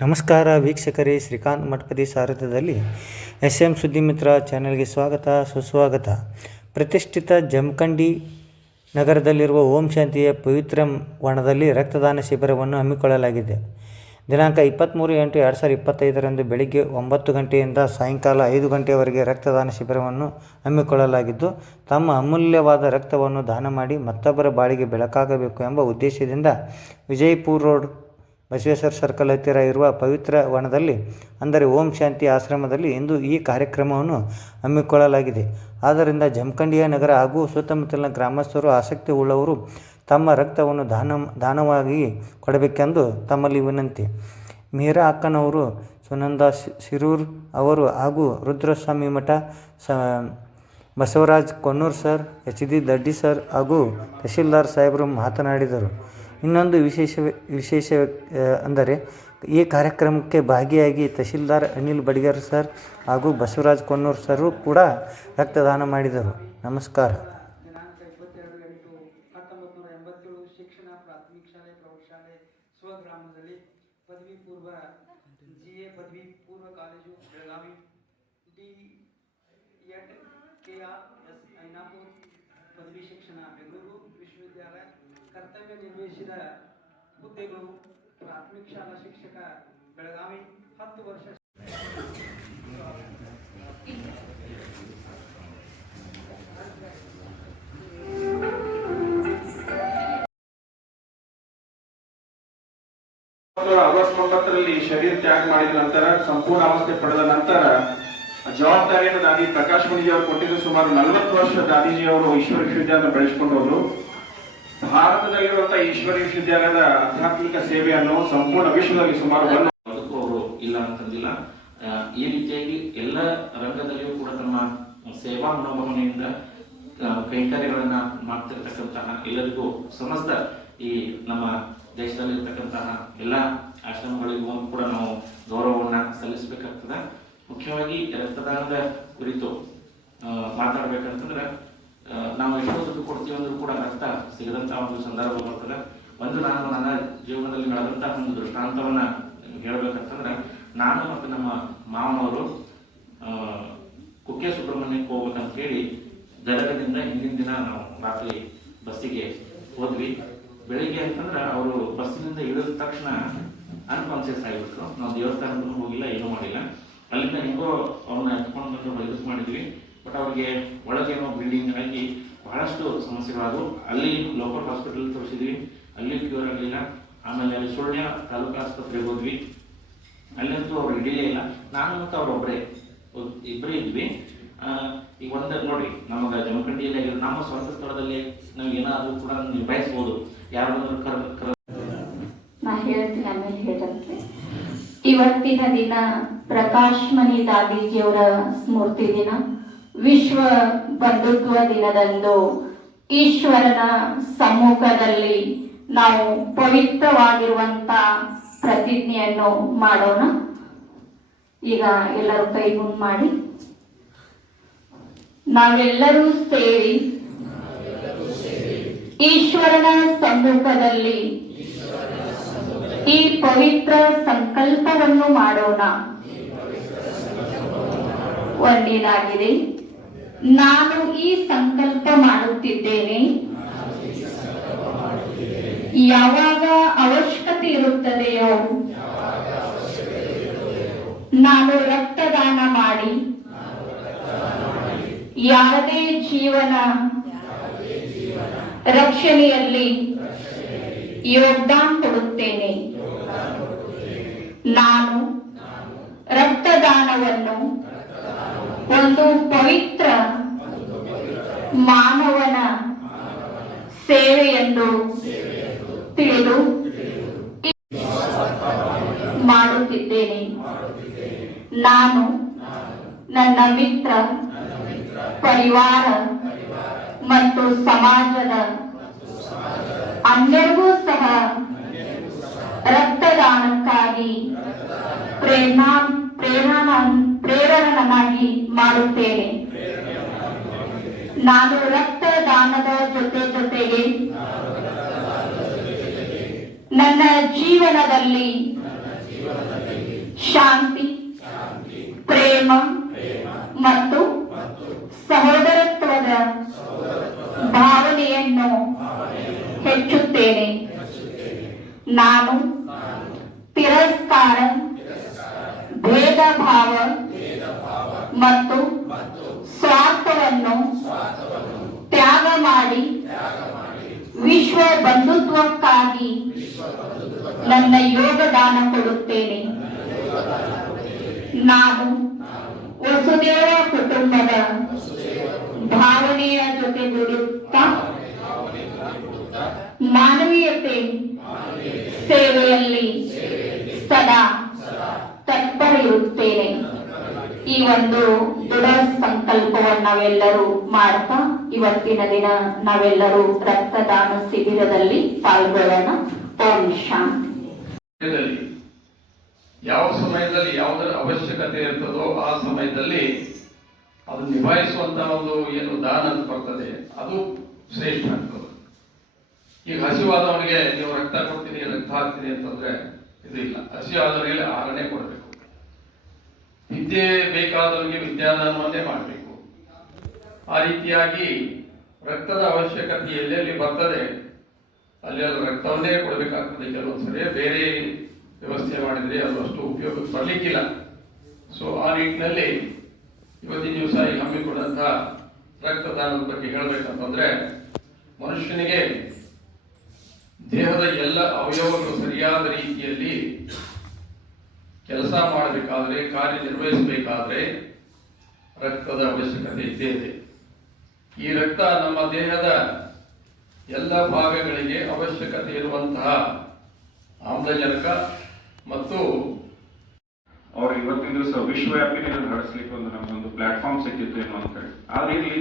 ನಮಸ್ಕಾರ ವೀಕ್ಷಕರೇ, ಶ್ರೀಕಾಂತ್ ಮಠಪತಿ ಸಾರಥ್ಯದಲ್ಲಿ ಎಸ್ ಎಂ ಸುದ್ದಿಮಿತ್ರ ಚಾನೆಲ್ಗೆ ಸ್ವಾಗತ, ಸುಸ್ವಾಗತ. ಪ್ರತಿಷ್ಠಿತ ಜಮಖಂಡಿ ನಗರದಲ್ಲಿರುವ ಓಂ ಶಾಂತಿಯ ಪವಿತ್ರ ವನದಲ್ಲಿ ರಕ್ತದಾನ ಶಿಬಿರವನ್ನು ಹಮ್ಮಿಕೊಳ್ಳಲಾಗಿದೆ. ದಿನಾಂಕ ಇಪ್ಪತ್ತ್ಮೂರು ಎಂಟು ಎರಡು ಸಾವಿರದ ಇಪ್ಪತ್ತೈದರಂದು ಬೆಳಿಗ್ಗೆ ಒಂಬತ್ತು ಗಂಟೆಯಿಂದ ಸಾಯಂಕಾಲ ಐದು ಗಂಟೆಯವರೆಗೆ ರಕ್ತದಾನ ಶಿಬಿರವನ್ನು ಹಮ್ಮಿಕೊಳ್ಳಲಾಗಿದ್ದು, ತಮ್ಮ ಅಮೂಲ್ಯವಾದ ರಕ್ತವನ್ನು ದಾನ ಮಾಡಿ ಮತ್ತೊಬ್ಬರ ಬಾಳಿಗೆ ಬೆಳಕಾಗಬೇಕು ಎಂಬ ಉದ್ದೇಶದಿಂದ ವಿಜಯಪುರ ರೋಡ್ ಬಸವೇಶ್ವರ ಸರ್ಕಲ್ ಹತ್ತಿರ ಇರುವ ಪವಿತ್ರ ವನದಲ್ಲಿ, ಅಂದರೆ ಓಂ ಶಾಂತಿ ಆಶ್ರಮದಲ್ಲಿ ಇಂದು ಈ ಕಾರ್ಯಕ್ರಮವನ್ನು ಹಮ್ಮಿಕೊಳ್ಳಲಾಗಿದೆ. ಆದ್ದರಿಂದ ಜಮಖಂಡಿಯ ನಗರ ಹಾಗೂ ಸುತ್ತಮುತ್ತಲಿನ ಗ್ರಾಮಸ್ಥರು ಆಸಕ್ತಿ ಉಳ್ಳವರು ತಮ್ಮ ರಕ್ತವನ್ನು ದಾನ, ದಾನವಾಗಿ ಕೊಡಬೇಕೆಂದು ತಮ್ಮಲ್ಲಿ ವಿನಂತಿ. ಮೀರಾ ಅಕ್ಕನವರು, ಸುನಂದ ಶಿರೂರ್ ಅವರು ಹಾಗೂ ರುದ್ರಸ್ವಾಮಿ ಮಠ, ಸ, Basavaraj Konnur sir, H D Daddi sir ಹಾಗೂ ತಹಶೀಲ್ದಾರ್ ಸಾಹೇಬರು ಮಾತನಾಡಿದರು. ಇನ್ನೊಂದು ವಿಶೇಷ ವಿಶೇಷ ಅಂದರೆ ಈ ಕಾರ್ಯಕ್ರಮಕ್ಕೆ ಭಾಗಿಯಾಗಿ ತಹಶೀಲ್ದಾರ್ ಅನಿಲ್ ಬಡಿಗರ್ ಸರ್ ಹಾಗೂ ಬಸವರಾಜ್ ಕೊನ್ನೂರ್ ಸರು ಕೂಡ ರಕ್ತದಾನ ಮಾಡಿದರು. ನಮಸ್ಕಾರ. ಶಿಕ್ಷಣ ಬೆಂಗಳೂರು ವಿಶ್ವವಿದ್ಯಾಲಯ ಕರ್ತವ್ಯ ನಿರ್ವಹಿಸಿದ ಹುದ್ದೆಗಳು ಪ್ರಾಥಮಿಕ ಶಾಲಾ ಶಿಕ್ಷಕ ಬೆಳಗಾವಿ ಹತ್ತು ವರ್ಷ ಅರವತ್ತೊಂಬತ್ತರಲ್ಲಿ ಶರೀರ ತ್ಯಾಗ ಮಾಡಿದ ನಂತರ, ಸಂಪೂರ್ಣ ಅವಸ್ಥೆ ಪಡೆದ ನಂತರ ಜವಾಬ್ದಾರಿಯನ್ನು ದಾದಿ ಪ್ರಕಾಶ್ ಮಣಿಜಿ ಅವರು ಕೊಟ್ಟಿದ್ದು ಸುಮಾರು ನಲವತ್ತು ವರ್ಷ ದಾದೀಜಿ ಅವರು ಈಶ್ವರ ವಿಶ್ವವಿದ್ಯಾಲಯ ಬೆಳೆಸಿಕೊಂಡು ಹೋದ್ರು ಭಾರತದಲ್ಲಿರುವಂತಹ ಈಶ್ವರ ವಿಶ್ವವಿದ್ಯಾಲಯದ ಆಧ್ಯಾತ್ಮಿಕ ಸೇವೆಯನ್ನು ಸಂಪೂರ್ಣ ವಿಶ್ವದಲ್ಲಿ ಸುಮಾರು ಅದಕ್ಕೂ ಅವರು ಇಲ್ಲ ಅಂತಂದಿಲ್ಲ ಈ ರೀತಿಯಾಗಿ ಎಲ್ಲ ರಂಗದಲ್ಲಿಯೂ ಕೂಡ ತಮ್ಮ ಸೇವಾ ಮನೋಭಾವನೆಯಿಂದ ಕೈಂಕರ್ಯಗಳನ್ನ ಮಾಡ್ತಿರ್ತಕ್ಕಂತಹ ಎಲ್ಲರಿಗೂ ಸಮಸ್ತ ಈ ನಮ್ಮ ದೇಶದಲ್ಲಿರ್ತಕ್ಕಂತಹ ಎಲ್ಲ ಆಶ್ರಮಗಳಿಗೂ ಕೂಡ ನಾವು ಗೌರವವನ್ನ ಸಲ್ಲಿಸಬೇಕಾಗ್ತದೆ. ಮುಖ್ಯವಾಗಿ ರಕ್ತದಾನದ ಕುರಿತು ಮಾತಾಡಬೇಕಂತಂದ್ರೆ ನಾವು ಎಷ್ಟೋ ದುಡ್ಡು ಕೊಡ್ತೀವಿ ಅಂದ್ರೂ ಕೂಡ ರಕ್ತ ಸಿಗದಂತ ಒಂದು ಸಂದರ್ಭ ಬರ್ತದೆ ಒಂದು ನಾನು ನನ್ನ ಜೀವನದಲ್ಲಿ ನಡೆದಂತಹ ಒಂದು ದೃಷ್ಟಾಂತವನ್ನ ಹೇಳ್ಬೇಕಂತಂದ್ರೆ, ನಾನು ಮತ್ತು ನಮ್ಮ ಮಾವನವರು ಕುಕ್ಕೆ ಸುಬ್ರಹ್ಮಣ್ಯಕ್ಕೆ ಹೋಗ್ಬೇಕಂತ ಹೇಳಿ ಗದಗದಿಂದ ಹಿಂದಿನ ದಿನ ನಾವು ರಾತ್ರಿ ಬಸ್ಸಿಗೆ ಹೋದ್ವಿ. ಬೆಳಿಗ್ಗೆ ಅಂತಂದ್ರೆ ಅವರು ಬಸ್ಸಿನಿಂದ ಇಳಿದ ತಕ್ಷಣ ಅನ್ಕಾನ್ಸಿಯಸ್ ಆಗಿಬಿಟ್ರು. ನಾವು ದೇವಸ್ಥಾನಕ್ಕೂ ಹೋಗಿಲ್ಲ, ಏನೂ ಮಾಡಿಲ್ಲ. ಅಲ್ಲಿಂದ ಹೆಂಗೋ ಅವ್ರನ್ನ ಎತ್ಕೊಂಡು ಬಂದು ಮಾಡಿದ್ವಿ. ಬಟ್ ಅವ್ರಿಗೆ ಒಳಗೇನೋ ಬಿಲ್ಡಿಂಗ್ ಆಗಿ ಬಹಳಷ್ಟು ಸಮಸ್ಯೆಗಳಾದವು. ಅಲ್ಲಿ ಲೋಕಲ್ ಹಾಸ್ಪಿಟಲ್ ತೋರಿಸಿದ್ವಿ. ಅಲ್ಲಿ ಕ್ಯೂರ್ ಆಗಲಿಲ್ಲ. ಆಮೇಲೆ ಅಲ್ಲಿ ಸುಳ್ಯ ತಾಲೂಕು ಆಸ್ಪತ್ರೆಗೆ ಹೋದ್ವಿ. ಅಲ್ಲಂತೂ ಅವ್ರು ಹಿಡಿಯಲೇ ಇಲ್ಲ. ನಾನು ಮತ್ತು ಅವರೊಬ್ಬರೇ ಇಬ್ಬರೇ ಇದ್ವಿ. ಈಗ ಒಂದು ನೋಡಿ, ನಮಗೆ ಜಮಖಂಡಿಯಲ್ಲಿ ಆಗಿರೋ ನಮ್ಮ ಸ್ವಂತ ಸ್ಥಳದಲ್ಲಿ ನಾವು ಏನಾದರೂ ಕೂಡ ನಿಭಾಯಿಸ್ಬೋದು. ಯಾರು ಬಂದ್ರು ಕರ್ ಕರ್ ನಾ ಹೇಳ್ತೀನಿ, ಆಮೇಲೆ ಹೇಳಂತೆ ಇವತ್ತಿನ ದಿನ ಪ್ರಕಾಶ್ ಮನಿ ದಾದೀಜಿಯವರ ಸ್ಮೃತಿ ದಿನ. ವಿಶ್ವ ಬಂಧುತ್ವ ದಿನದಂದು ಈಶ್ವರನ ಸಮ್ಮುಖದಲ್ಲಿ ನಾವು ಪವಿತ್ರವಾಗಿರುವಂತ ಪ್ರತಿಜ್ಞೆಯನ್ನು ಮಾಡೋಣ. ಈಗ ಎಲ್ಲರೂ ಕೈ ಮುಂದ್ ಮಾಡಿ. ನಾವೆಲ್ಲರೂ ಸೇರಿ ಈಶ್ವರನ ಸಮ್ಮುಖದಲ್ಲಿ ಈ ಪವಿತ್ರ ಸಂಕಲ್ಪವನ್ನು ಮಾಡೋಣ. ಒಂದೇದಾಗಿದೆ ನಾನು ಈ ಸಂಕಲ್ಪ ಮಾಡುತ್ತಿದ್ದೇನೆ. ಯಾವಾಗ ಅವಶ್ಯಕತೆ ಇರುತ್ತದೆಯೋ, ನಾನು ರಕ್ತದಾನ ಮಾಡಿ ಯಾವುದೇ ಜೀವನ ರಕ್ಷಣೆಯಲ್ಲಿ ಯೋಗದಾನ ಕೊಡುತ್ತೇನೆ. ನಾನು ರಕ್ತದಾನವನ್ನು ಒಂದು ಪವಿತ್ರ ಮಾನವನ ಸೇವೆಯನ್ನು ತಿಳಿದು ಮಾಡುತ್ತಿದ್ದೇನೆ. ನಾನು ನನ್ನ ಮಿತ್ರ, ಪರಿವಾರ ಮತ್ತು ಸಮಾಜದ ಅನ್ಯರಿಗೂ ಸಹ ರಕ್ತದಾನಕ್ಕಾಗಿ ಪ್ರೇರಣಾ ಪ್ರೇರಣಾ ಪ್ರೇರಣನಾಗಿ ಮಾಡುತ್ತೇನೆ. ನಾನು ರಕ್ತದಾನದ ಜೊತೆ ಜೊತೆಗೆ ನನ್ನ ಜೀವನದಲ್ಲಿ ಶಾಂತಿ, ಪ್ರೇಮ ಮತ್ತು ಸಹೋದರತ್ವದ ಭಾವನೆಯನ್ನು ಹೆಚ್ಚುತ್ತೇನೆ. ನಾನು ತಿರಸ್ಕಾರ ಭೇದ ಭಾವ ಮತ್ತು ಸ್ವಾರ್ಥವನ್ನು ತ್ಯಾಗ ಮಾಡಿ ವಿಶ್ವ ಬಂಧುತ್ವಕ್ಕಾಗಿ ನನ್ನ ಯೋಗದಾನ ಕೊಡುತ್ತೇನೆ. ನಾನು ವಸುದೇವ ಕುಟುಂಬದ ಭಾವನೆಯ ಜೊತೆಗೂಡುತ್ತಾ ಮಾನವೀಯತೆ ಸೇವೆಯಲ್ಲಿ ಸದಾ ತತ್ಪರ ಇರುತ್ತೇನೆ. ಈ ಒಂದು ದೃಢ ಸಂಕಲ್ಪವನ್ನು ನಾವೆಲ್ಲರೂ ಮಾಡ್ತಾ ಇವತ್ತಿನ ದಿನ ನಾವೆಲ್ಲರೂ ರಕ್ತದಾನ ಶಿಬಿರದಲ್ಲಿ ಪಾಲ್ಗೊಳ್ಳೋಣ. ಓಂ ಶಾಂತಿ. ಯಾವ ಸಮಯದಲ್ಲಿ ಯಾವುದರ ಅವಶ್ಯಕತೆ ಇರ್ತದೋ ಆ ಸಮಯದಲ್ಲಿ ಅದು ನಿಭಾಯಿಸುವಂತ ಒಂದು ಏನು ದಾನ ಅಂತ ಬರ್ತದೆ, ಅದು ಶ್ರೇಷ್ಠ ಆಗ್ತದೆ. ಈಗ ಹಸಿವಾದವನಿಗೆ ನೀವು ರಕ್ತ ಕೊಡ್ತೀನಿ ರಕ್ತ ಹಾಕ್ತೀನಿ ಅಂತಂದ್ರೆ ಇದು ಇಲ್ಲ. ಹಸಿವಾದವನಿಗೆ ಆಹಾರನೇ ಕೊಡಬೇಕು. ವಿದ್ಯೆ ಬೇಕಾದವರಿಗೆ ವಿದ್ಯಾದಾನವನ್ನೇ ಮಾಡಬೇಕು. ಆ ರೀತಿಯಾಗಿ ರಕ್ತದ ಅವಶ್ಯಕತೆ ಎಲ್ಲೆಲ್ಲಿ ಬರ್ತದೆ. ಅಲ್ಲೆಲ್ಲ ರಕ್ತವನ್ನೇ ಕೊಡಬೇಕಾಗ್ತದೆ. ಕೆಲವೊಂದ್ಸರಿ ಬೇರೆ ವ್ಯವಸ್ಥೆ ಮಾಡಿದರೆ ಅದು ಅಷ್ಟು ಉಪಯೋಗಕ್ಕೆ ಬರಲಿಕ್ಕಿಲ್ಲ. ಸೊ ಆ ನಿಟ್ಟಿನಲ್ಲಿ ಇವತ್ತಿನ ದಿವಸ ಈ ಹಮ್ಮಿಕೊಂಡಂತಹ ರಕ್ತದಾನದ ಬಗ್ಗೆ ಹೇಳಬೇಕಂತಂದ್ರೆ, ಮನುಷ್ಯನಿಗೆ ದೇಹದ ಎಲ್ಲ ಅವಯವಗಳು ಸರಿಯಾದ ರೀತಿಯಲ್ಲಿ ಕೆಲಸ ಮಾಡಬೇಕಾದ್ರೆ ಕಾರ್ಯನಿರ್ವಹಿಸಬೇಕಾದ್ರೆ ರಕ್ತದ ಅವಶ್ಯಕತೆ ಇದ್ದೇ ಇದೆ ಈ ರಕ್ತ ನಮ್ಮ ದೇಹದ ಎಲ್ಲ ಭಾಗಗಳಿಗೆ ಅವಶ್ಯಕತೆ ಇರುವಂತಹ ಆಮ್ಲಜನಕ ಮತ್ತು ಅವ್ರು ಇವತ್ತಿನ ದಿವಸ ವಿಶ್ವವ್ಯಾಪಿ ನಡೆಸಲಿಕ್ಕೆ ಒಂದು ನಮಗೊಂದು ಪ್ಲಾಟ್ಫಾರ್ಮ್ ಸಿಕ್ಕಿತ್ತು ಏನು ಅಂತ ಹೇಳಿ. ಆದ್ರೆ ಇಲ್ಲಿ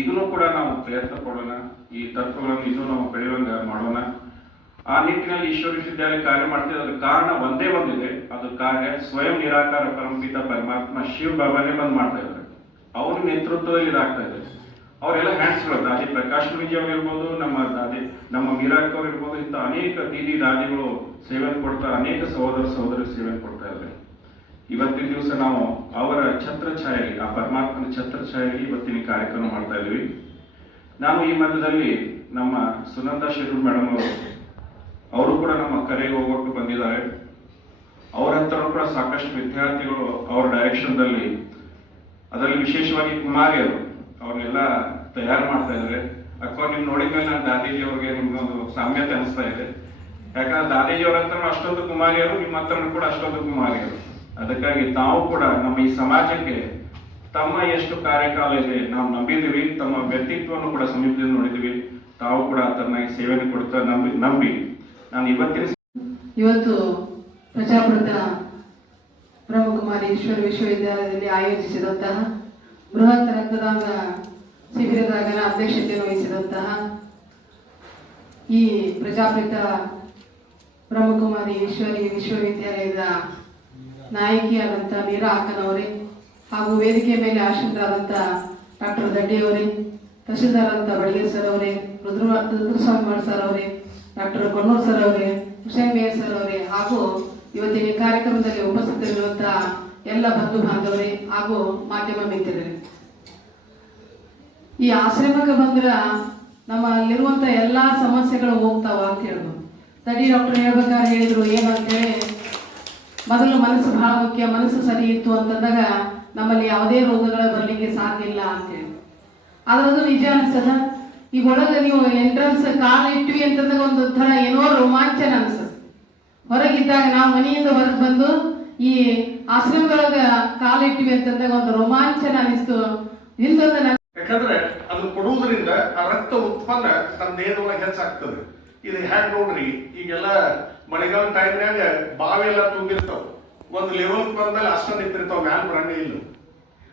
ಈಗಲೂ ಕೂಡ ನಾವು ಪ್ರಯತ್ನ ಪಡೋಣ, ಈ ತತ್ವಗಳನ್ನು ಇನ್ನೂ ನಾವು ಬೆಳೆಯುವಂಗ ಮಾಡೋಣ. ಆ ನಿಟ್ಟಿನಲ್ಲಿ ಈಶ್ವರ ವಿಶ್ವವಿದ್ಯಾಲಯ ಕಾರ್ಯ ಮಾಡ್ತಿದೆ. ಅದಕ್ಕೆ ಕಾರಣ ಒಂದೇ ಒಂದಿದೆ. ಅದು ಕಾರ್ಯ ಸ್ವಯಂ ನಿರಾಕಾರ ಪರಂಪಿತ ಪರಮಾತ್ಮ ಶಿವ ಬಾಬಾನೇ ಬಂದ್ ಮಾಡ್ತಾ ಇದ್ದಾರೆ. ಅವ್ರ ನೇತೃತ್ವದಲ್ಲಿ ಇದಾಗ್ತಾ ಇದೆ. ಅವರೆಲ್ಲ ಹ್ಯಾಂಡ್ಸ್ಗಳು ದಾದಿ ಪ್ರಕಾಶ್ ಅವ್ರು ಇರ್ಬೋದು ನಮ್ಮ ದಾದಿ, ನಮ್ಮ ಮೀರಾಕ್ ಇರ್ಬೋದು ಇಂಥ ಅನೇಕ ದೀದಿ ದಾದಿಗಳು ಸೇವೆ ಕೊಡ್ತಾ, ಅನೇಕ ಸಹೋದರ ಸಹೋದರಿ ಸೇವೆ ಕೊಡ್ತಾ ಇದ್ದಾರೆ. ಇವತ್ತಿನ ದಿವಸ ನಾವು ಅವರ ಛತ್ರ ಛಾಯೆಯಲ್ಲಿ, ಆ ಪರಮಾತ್ಮನ ಛತ್ರ ಛಾಯೆಯಲ್ಲಿ ಇವತ್ತಿನ ಕಾರ್ಯಕ್ರಮ ಮಾಡ್ತಾ ಇದ್ದೀವಿ. ನಾನು ಈ ಮಧ್ಯದಲ್ಲಿ ನಮ್ಮ ಸುನಂದ ಶೆಟ್ಟರ್ ಮೇಡಮ್ ಅವರು ಅವರು ಕೂಡ ನಮ್ಮ ಕರೆಗೆ ಹೋಗೋಕೆ ಬಂದಿದ್ದಾರೆ. ಅವರ ಹತ್ರ ಕೂಡ ಸಾಕಷ್ಟು ವಿದ್ಯಾರ್ಥಿಗಳು ಅವರ ಡೈರೆಕ್ಷನ್ದಲ್ಲಿ ಅದರಲ್ಲಿ ವಿಶೇಷವಾಗಿ ಕುಮಾರಿಯರು ಅವ್ರನ್ನೆಲ್ಲ ತಯಾರು ಮಾಡ್ತಾ ಇದ್ದಾರೆ. ಅಕ್ಕ ನೀವು ನೋಡಿದ ಮೇಲೆ ನಾನು ದಾದೀಜಿ ಅವ್ರಿಗೆ ನಿಮ್ಗೊಂದು ಸಾಮ್ಯತೆ ಅನಿಸ್ತಾ ಇದೆ. ಯಾಕಂದ್ರೆ ದಾದೀಜಿ ಅವ್ರ ಹತ್ರ ಅಷ್ಟೊಂದು ಕುಮಾರಿಯರು ನಿಮ್ಮ ಹತ್ರ ಕೂಡ ಅಷ್ಟೊಂದು ಕುಮಾರಿಯರು ಅದಕ್ಕಾಗಿ ತಾವು ಕೂಡ ನಮ್ಮ ಈ ಸಮಾಜಕ್ಕೆ ತಮ್ಮ ಎಷ್ಟು ಕಾರ್ಯಕಾಲ ಇದೆ ನಾವು ನಂಬಿದ್ದೀವಿ, ತಮ್ಮ ವ್ಯಕ್ತಿತ್ವವನ್ನು ಕೂಡ ಸಮೀಪದಿಂದ ನೋಡಿದ್ದೀವಿ. ತಾವು ಕೂಡ ತನ್ನ ಸೇವೆಯನ್ನು ಕೊಡ್ತಾ ನಂಬಿ ನಂಬಿ ನಾನು ಇವತ್ತಿನ ಇವತ್ತು ಪ್ರಜಾಪ್ರತ ಬ್ರಹ್ಮಕುಮಾರಿ ಈಶ್ವರ ವಿಶ್ವವಿದ್ಯಾಲಯದಲ್ಲಿ ಆಯೋಜಿಸಿದಂತಹ ಬೃಹತ್ ರಕ್ತದಾನ ಶಿಬಿರದಾಗ ಅಧ್ಯಕ್ಷತೆ ವಹಿಸಿದಂತಹ ಈ ಪ್ರಜಾಪಿತ ಬ್ರಹ್ಮಕುಮಾರಿ ಈಶ್ವರಿ ವಿಶ್ವವಿದ್ಯಾಲಯದ ನಾಯಕಿಯಾದಂಥ ಮೀರಾ ಅಕ್ಕನವರೇ ಹಾಗೂ ವೇದಿಕೆ ಮೇಲೆ ಆಶೀನರಾದಂಥ ಡಾಕ್ಟರ್ ದಡ್ಡಿಯವರೇ ತಹಶೀಲ್ದಾರ್ ಅಂತ ಬಡಿಗೆ ಸರ್ ಅವರೇ ರುದ್ರ ರುದ್ರಸ್ವಾಮಿ ಸರ್ ಅವರೇ ಡಾಕ್ಟರ್ ಕೊಣ್ಣೂರ್ ಸರ್ ಅವರೇ ಹುಷೇನ್ ಸರ್ ಅವರೇ, ಹಾಗೂ ಇವತ್ತಿನ ಕಾರ್ಯಕ್ರಮದಲ್ಲಿ ಉಪಸ್ಥಿತರಿರುವಂತಹ ಎಲ್ಲ ಬಂಧು ಬಾಂಧವರೇ ಹಾಗೂ ಮಾಧ್ಯಮ ಮಿತ್ರರೇ. ಈ ಆಶ್ರಮಕ್ಕೆ ಬಂದ್ರ ನಮ್ಮಲ್ಲಿರುವಂತ ಎಲ್ಲಾ ಸಮಸ್ಯೆಗಳು ಹೋಗ್ತಾವ ಅಂತ ಹೇಳ್ಬೋದು. ತಡಿ ಡಾಕ್ಟರ್, ಹೇಳ್ಬೇಕಾದ್ರೆ ಹೇಳಿದ್ರು ಏನು ಅಂತೇಳಿ ಮೊದಲು ಮನಸ್ಸು ಬಹಳ ಮುಖ್ಯ, ಮನಸ್ಸು ಸರಿ ಇತ್ತು ಅಂತಂದಾಗ ನಮ್ಮಲ್ಲಿ ಯಾವುದೇ ರೋಗಗಳು ಬರಲಿಕ್ಕೆ ಸಾಧ್ಯ ಇಲ್ಲ ಅಂತೇಳಿ ಆದ್ರೆ ಅದು ನಿಜ ಅನ್ಸದ ಈಗ ಒಳಗೆ ನೀವು ಎಂಟ್ರೆನ್ಸ್ ಕಾಲು ಇಟ್ವಿ ಅಂತಂದಾಗ ಒಂದು ಥರ ಏನೋ ರೋಮಾಂಚನ ಅನ್ಸುತ್ತೆ. ಹೊರಗಿದ್ದಾಗ ನಾವು ಮನೆಯಿಂದ ಹೊರಗೆ ಬಂದು ಈ ಆಶ್ರಮದೊಳಗ ಕಾಲು ಇಟ್ವಿ ಅಂತಂದಾಗ ಒಂದು ರೋಮಾಂಚನ ಅನಿಸ್ತು. ಇನ್ನೊಂದು ಯಾಕಂದ್ರೆ ಅದು ಕೊಡುವುದರಿಂದ ಆ ರಕ್ತ ಉತ್ಪನ್ನ ನಮ್ಮ ದೇಹದೊಳಗೆ ಹೆಚ್ಚಾಗ್ತದೆ. ಇದು ಹ್ಯಾಕ್ ನೋಡ್ರಿ, ಈಗೆಲ್ಲ ಮಳೆಗಾಲ ಟೈಮ್ನಾಗ ಬಾವಿ ಎಲ್ಲ ತುಂಬಿರ್ತಾವ. ಒಂದು ಲೆವೆಲ್ ಬಂದ್ಮೇಲೆ ಅಷ್ಟ ನಿಂತಿರ್ತಾವ ಮ್ಯಾಲ ಬರಂಗ ಇಲ್ಲ.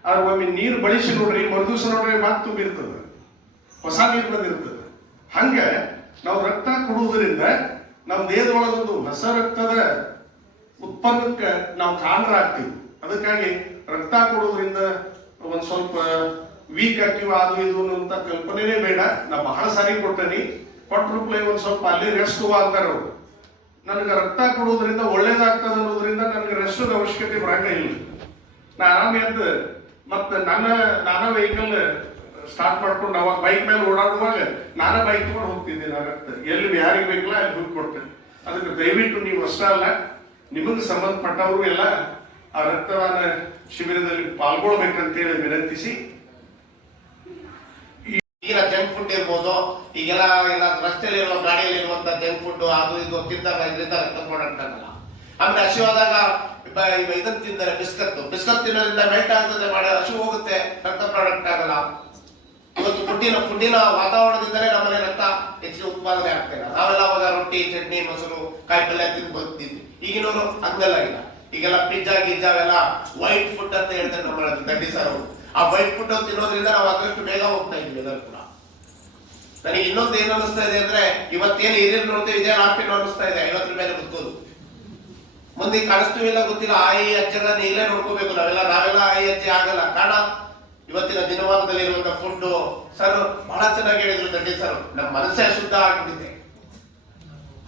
ಆದ್ರೆ ಒಮ್ಮೆ ನೀರು ಬಳಸಿ ನೋಡ್ರಿ, ಮರುದಿವ್ಸ ನೋಡ್ರಿ ಮತ್ತೆ ತುಂಬಿರ್ತದ. ಹೊಸ ನೀರು ಬಂದಿರ್ತದೆ ಹಂಗೆ ನಾವು ರಕ್ತ ಕೊಡುವುದರಿಂದ ನಮ್ಮ ದೇಹದೊಳಗೊಂದು ಹೊಸ ರಕ್ತದ ಉತ್ಪನ್ನಕ್ಕೆ ನಾವು ಕಾರಣರಾಗ್ತೀವಿ. ಅದಕ್ಕಾಗಿ ರಕ್ತ ಕೊಡೋದ್ರಿಂದ ಒಂದು ಸ್ವಲ್ಪ ವೀಕ್ ಆಗ್ತೀವಿ, ಅದು ಇದು ಅಂತ ಕಲ್ಪನೆನೇ ಬೇಡ. ನಾ ಬಹಳ ಸಾರಿ ಕೊಟ್ಟೇನಿ. ಕೊಟ್ಟರು ಪ್ಲೇ ಒಂದ್ ಸ್ವಲ್ಪ ಅಲ್ಲಿ ರೆಸ್ಟ್ ಅಂತಾರೆ ಅವರು. ನನಗೆ ರಕ್ತ ಕೊಡೋದ್ರಿಂದ ಒಳ್ಳೇದಾಗ್ತದೆ ಅನ್ನೋದ್ರಿಂದ ಕಷ್ಟದ ಅವಶ್ಯಕತೆ ಬರಂಗ ಇಲ್ಲ. ನಾ ಆರಾಮ್ ಎದ್ದು ಮತ್ತೆ ನನ್ನ ನಾನಾ ವೆಹಿಕಲ್ ಸ್ಟಾರ್ಟ್ ಮಾಡ್ಕೊಂಡು ಅವಾಗ ಬೈಕ್ ಮೇಲೆ ಓಡಾಡುವಾಗ ನಾನೇ ಬೈಕ್ ತಗೊಂಡು ಹೋಗ್ತಿದ್ದೆ ನಾನು ಎಲ್ಲಿ ಯಾರಿಗೆ ಬೇಕಲ್ಲ ಅಲ್ಲಿ ದುಡ್ಡು ಕೊಡ್ತೇನೆ. ಅದಕ್ಕೆ ದಯವಿಟ್ಟು ನೀವು ಅಷ್ಟೇ ಅಲ್ಲ, ನಿಮಗೆ ಸಂಬಂಧಪಟ್ಟವರು ಎಲ್ಲ ಆ ರಕ್ತದಾನ ಶಿಬಿರದಲ್ಲಿ ಪಾಲ್ಗೊಳ್ಬೇಕಂತೇಳಿ ವಿನಂತಿಸಿ. ಈಗಿನ ಜಂಕ್ ಫುಡ್ ಇರ್ಬೋದು, ಈಗೆಲ್ಲ ಎಲ್ಲ ರಸ್ತೆಯಲ್ಲಿ ಇರುವ ಗಾಡಿಯಲ್ಲಿ ಇರುವಂತ ಜಂಕ್ ಫುಡ್ ಅದು ಇದು ತಿಂದಾಗ ಇದರಿಂದ ರಕ್ತ ಆಗಲ್ಲ ಆಮೇಲೆ ಹಸಿವಾದಾಗ ಇದನ್ನ ತಿಂದರೆ ಬಿಸ್ಕತ್ ಬಿಸ್ಕತ್ ತಿನ್ನೋದ್ರಿಂದ ಮೆಲ್ಟ್ ಆಗ್ತದೆ ಮಾಡಿ ಹಸಿವು ಹೋಗುತ್ತೆ, ರಕ್ತ ಪ್ರಾಡಕ್ಟ್ ಆಗಲ್ಲ. ಇವತ್ತು ಫುಡ್ಡಿನ ಫುಡ್ಡಿನ ವಾತಾವರಣದಿಂದಲೇ ನಮ್ಮಲ್ಲಿ ರಕ್ತ ಹೆಚ್ಚಿಗೆ ಉತ್ಪಾದನೆ ಆಗ್ತಾ ಇಲ್ಲ ನಾವೆಲ್ಲ ಅವಾಗ ರೊಟ್ಟಿ, ಚಟ್ನಿ, ಮೊಸರು, ಕಾಯಿ ಪಲ್ಯ ತಿಂದು ಬರ್ತಿದ್ವಿ ಈಗಿನವರು ಹಂಗೆಲ್ಲ ಇಲ್ಲ ಈಗೆಲ್ಲ ಪಿಜ್ಜಾ, ಗಿಜ್ಜಾ, ಅವೆಲ್ಲ ವೈಟ್ ಫುಡ್ ಅಂತ ಹೇಳ್ತಾರೆ ನಮ್ಮ ದಂಡಿ ಸರ್ ಅವರು. ಆ ವೈಟ್ ಫುಡ್ ತಿನ್ನೋದ್ರಿಂದ ನಾವು ಆದಷ್ಟು ಬೇಗ ಹೋಗ್ತಾ ಇದ್ವಿ ಎಲ್ಲರೂ ಕೂಡ. ನನಗೆ ಇನ್ನೊಂದು ಏನು ಅನಿಸ್ತಾ ಇದೆ ಅಂದ್ರೆ, ಇವತ್ತೇನು ಹಿರಿಯರು ನೋಡ್ತೀವಿ, ಇದೇ ಲಾಸ್ಟ್ ಅನಿಸ್ತಾ ಇದೆ. ಐವತ್ತರ ಮೇಲೆ ಗೊತ್ತೋದು ಮುಂದೆ ಕಾಣಿಸ್ತೀವಿ ಇಲ್ಲ ಗೊತ್ತಿಲ್ಲ ಆಯಿ ಅಜ್ಜಗಳನ್ನ ಇಲ್ಲೇ ನೋಡ್ಕೋಬೇಕು ನಾವೆಲ್ಲ. ನಾವೆಲ್ಲ ಆಯಿ ಅಜ್ಜೆ ಆಗಲ್ಲ. ಕಾರಣ ಇವತ್ತಿನ ದಿನಮಾನದಲ್ಲಿ ಇರುವಂತ ಫುಡ್ ಸರ್ ಬಹಳ ಚೆನ್ನಾಗಿ ಹೇಳಿದ್ರು ದಂಡಿ ಸರ್ ನಮ್ಮ ಮನಸ್ಸೇ ಅಶುದ್ಧ ಆಗಿಬಿಟ್ಟಿದೆ.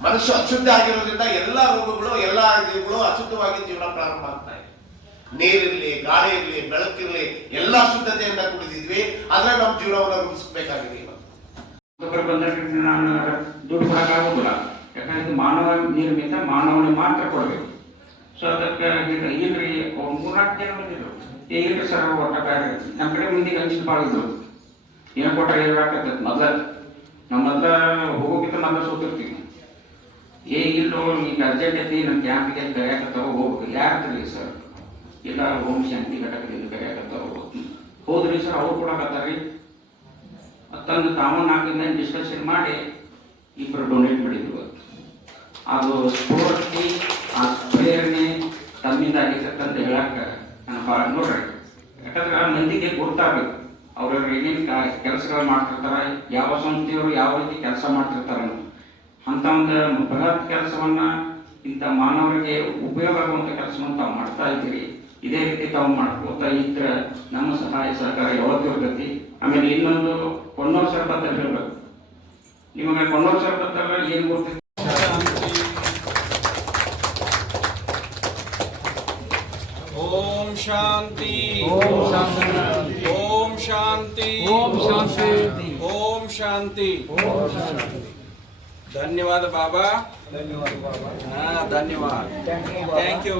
ಮನುಷ್ಯ ಅಶುದ್ಧ ಆಗಿರೋದ್ರಿಂದ ಎಲ್ಲ ರೋಗಗಳು, ಎಲ್ಲ ಜೀವಗಳು ಅಶುದ್ಧವಾಗಿ ಜೀವನ ಪ್ರಾರಂಭ ಆಗ್ತಾ ಇದೆ. ನೀರಿರ್ಲಿ, ಗಾಳಿ ಇರ್ಲಿ, ಬೆಳಕಿರ್ಲಿ ಎಲ್ಲ ಶುದ್ಧತೆಯಿಂದ ಕುಡಿದಿದ್ವಿ. ಆದ್ರೆ ನಮ್ಮ ಜೀವನವನ್ನು ರೂಪಿಸಬೇಕಾಗಿದೆ ದುಡ್ಡು ಯಾಕಂದ್ರೆ ಮಾನವ ನಿರ್ಮಿತ ಮಾನವನಿಗೆ ಮಾತ್ರ ಕೊಡಬೇಕು. ಸೊ ಅದಕ್ಕೆ ಇಲ್ರಿ ಮೂರ್ನಾಲ್ಕು ಜನ ಬಂದಿದ್ರು. ಇಲ್ರಿ ಸರ್ ಬೇರೆ ನಮ್ಮ ಕಡೆ ಮುಂದೆ ಹಂಚಿದ ಭಾಳ ಇದ್ರು ಏನು ಕೊಟ್ಟ ಹೇಳಾಕತ್ತೈತೆ ಮೊದಲ ನಮ್ಮ ಮೊದಲ ಹೋಗೋಕ್ಕಿಂತ ಮೊದಲ ಸೋತಿರ್ತೀವಿ. ಏ ಇಲ್ಲೋ ಈಗ ಅರ್ಜೆಂಟ್ ಐತಿ ನಮ್ಮ ಕ್ಯಾಂಪಿಗೆ ಕರೆಯಾಕತ್ತಾವ, ಹೋಗ್ಬೇಕು. ಯಾರು ಸರ್ ಇಲ್ಲ ಓಂ ಶಾಂತಿ ಘಟಕದಿಂದ ಕರೆಯಾಕತ್ತಾವ ಹೋದ್ರಿ ಸರ್ ಅವ್ರು ಕೊಡಕತ್ತಾರ್ರಿ ತಂದು ತಾವು ನಾಲ್ಕಿಂದ ಡಿಸ್ಕಷನ್ ಮಾಡಿ ಇಬ್ಬರು ಡೊನೇಟ್ ಮಾಡಿದ್ರು ಅದು ಸ್ಫೂರ್ತಿ ಆ ಪ್ರೇರಣೆ ತಮ್ಮಿಂದ ಆಗಿರ್ತಕ್ಕಂಥ ಹೇಳಕ್ಕೆ ನೋಡ್ರಿ, ಯಾಕಂದ್ರೆ ಮಂದಿಗೆ ಗೊತ್ತಾಗಬೇಕು ಅವ್ರವ್ರು ಏನೇನು ಕೆಲಸಗಳು ಮಾಡ್ತಿರ್ತಾರೆ, ಯಾವ ಸಂಸ್ಥೆಯವರು ಯಾವ ರೀತಿ ಕೆಲಸ ಮಾಡ್ತಿರ್ತಾರ ಅಂತ ಒಂದು ಬೃಹತ್ ಕೆಲಸವನ್ನ ಇಂಥ ಮಾನವರಿಗೆ ಉಪಯೋಗ ಆಗುವಂಥ ಕೆಲಸವನ್ನು ತಾವು ಮಾಡ್ತಾ ಇದ್ದೀರಿ. ಇದೇ ರೀತಿ ತಾವು ಮಾಡ್ಕೋತಾ ಇದ್ರೆ ನಮ್ಮ ಸಹಾಯ ಸಹಕಾರ ಯಾವತ್ತೂ ಇರ್ತೈತಿ. ಆಮೇಲೆ ಇನ್ನೊಂದು ಕೊನ್ನೂರು ಸರ್ಪತ್ತಲ್ಲಿ ಹೇಳ್ಬೇಕು ನಿಮಗೆ ಕೊನ್ನೂರು ಸರ್ಬತ್ತಲ್ಲ ಏನು ಗೊತ್ತಿತ್ತು ಓಂ ಶಾಂತಿ ಓಂ ಶಾಂತಿ ಓಂ ಶಾಂತಿ ಓಂ ಶಾಂತಿ ಓಂ ಶಾಂತಿ ಧನ್ಯವಾದ ಬಾಬಾ ಧನ್ಯವಾದ ಬಾಬಾ ಹಾ ಧನ್ಯವಾದ ಥ್ಯಾಂಕ್ ಯು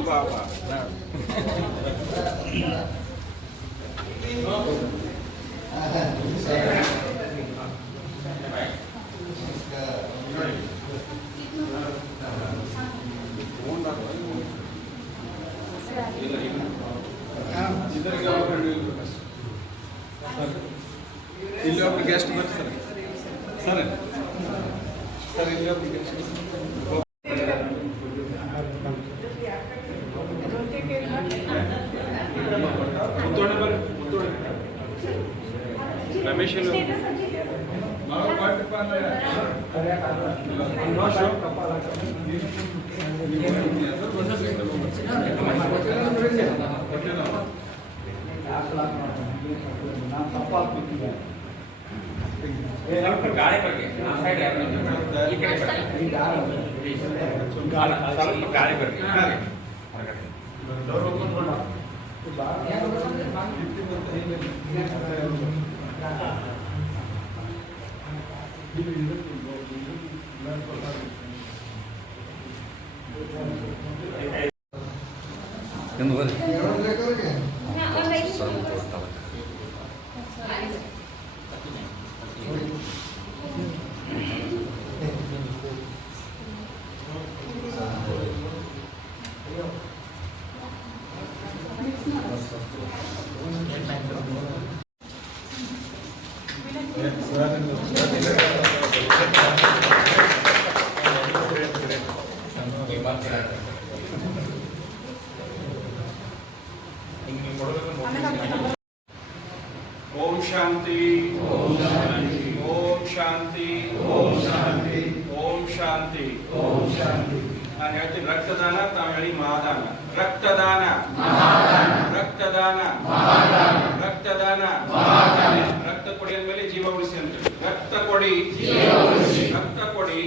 ಬಾಬಾ ಇಲ್ಲಿ ಒಬ್ರು ಗೆಸ್ಟ್ ಬರ್ತಾರೆ. ಸರ್. ಸರ್ ಇಲ್ಲಿ ಒಬ್ರು ಗೆಸ್ಟ್ ಗಾಳಿ ಬಗ್ಗೆ ಆ ಸೈಡ್ ಈ ಕಡೆ ಸ್ವಲ್ಪ ಗಾಳಿ ಬಗ್ಗೆ ಓಂ ಶಾಂತಿ ಓಂ ಶಾಂತಿ ಓಂ ಶಾಂತಿ ಓಂ ಶಾಂತಿ ಓಂ ಶಾಂತಿ ಓಂ ಶಾಂತಿ ನಾನು ಹೇಳ್ತೀನಿ ರಕ್ತದಾನ ತಾವು ಹೇಳಿ ಮಹಾದಾನ ರಕ್ತದಾನ ರಕ್ತದಾನ ರಕ್ತದಾನ ರಕ್ತ ಕೊಡಿ ಅಂದ್ಮೇಲೆ ಜೀವ ಉಳಿಸಿ ಅಂತ ರಕ್ತ ಕೊಡಿ ರಕ್ತ ಕೊಡಿ